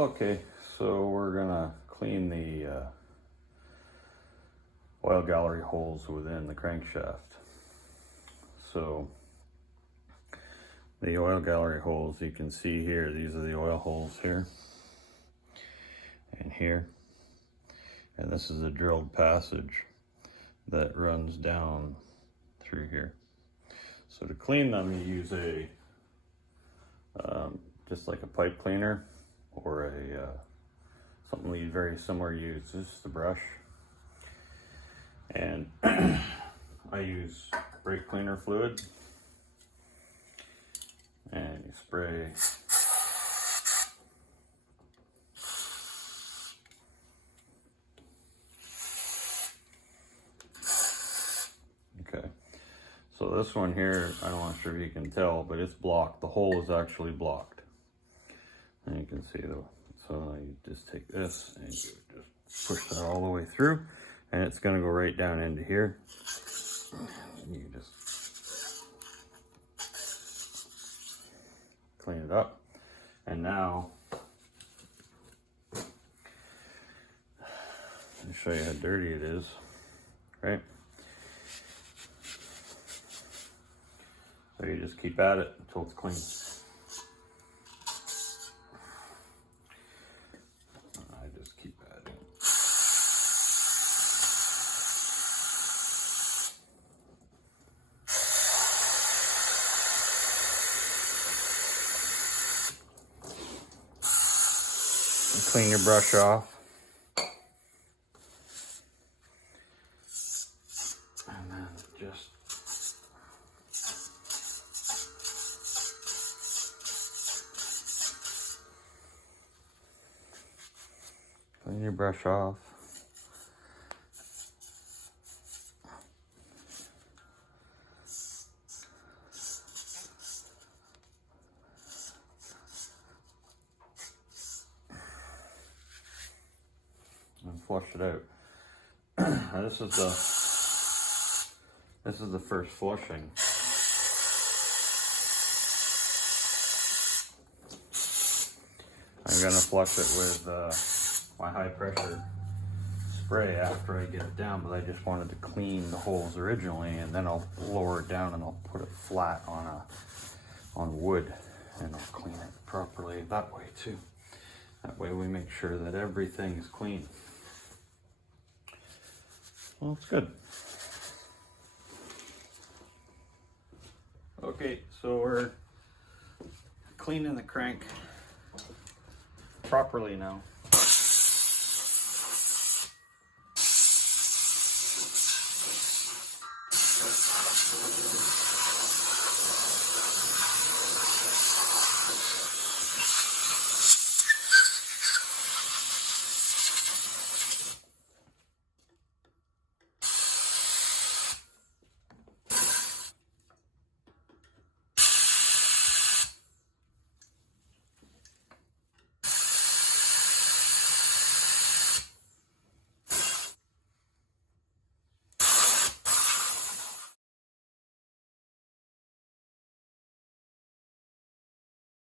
Okay, so we're gonna clean the oil gallery holes within the crankshaft. So the oil gallery holes, you can see here, these are the oil holes here and here, and this is a drilled passage that runs down through here. So to clean them, you use a just like a pipe cleaner or a something we very similar use. This is the brush, and I use brake cleaner fluid, and you spray okay. So this one here, I'm not sure if you can tell, but it's blocked. The hole is actually blocked. And you can see so you just take this and you just push that all the way through, and it's going to go right down into here. And you just clean it up. And now, I'll show you how dirty it is, right? So you just keep at it until it's clean. I just keep adding. Clean your brush off. And then just clean your brush off. And flush it out. Now this is the first flushing. I'm gonna flush it with my high pressure spray after I get it down, but I just wanted to clean the holes originally, and then I'll lower it down and I'll put it flat on wood, and I'll clean it properly that way too. That way we make sure that everything is clean. Well, it's good. Okay, so we're cleaning the crank properly now.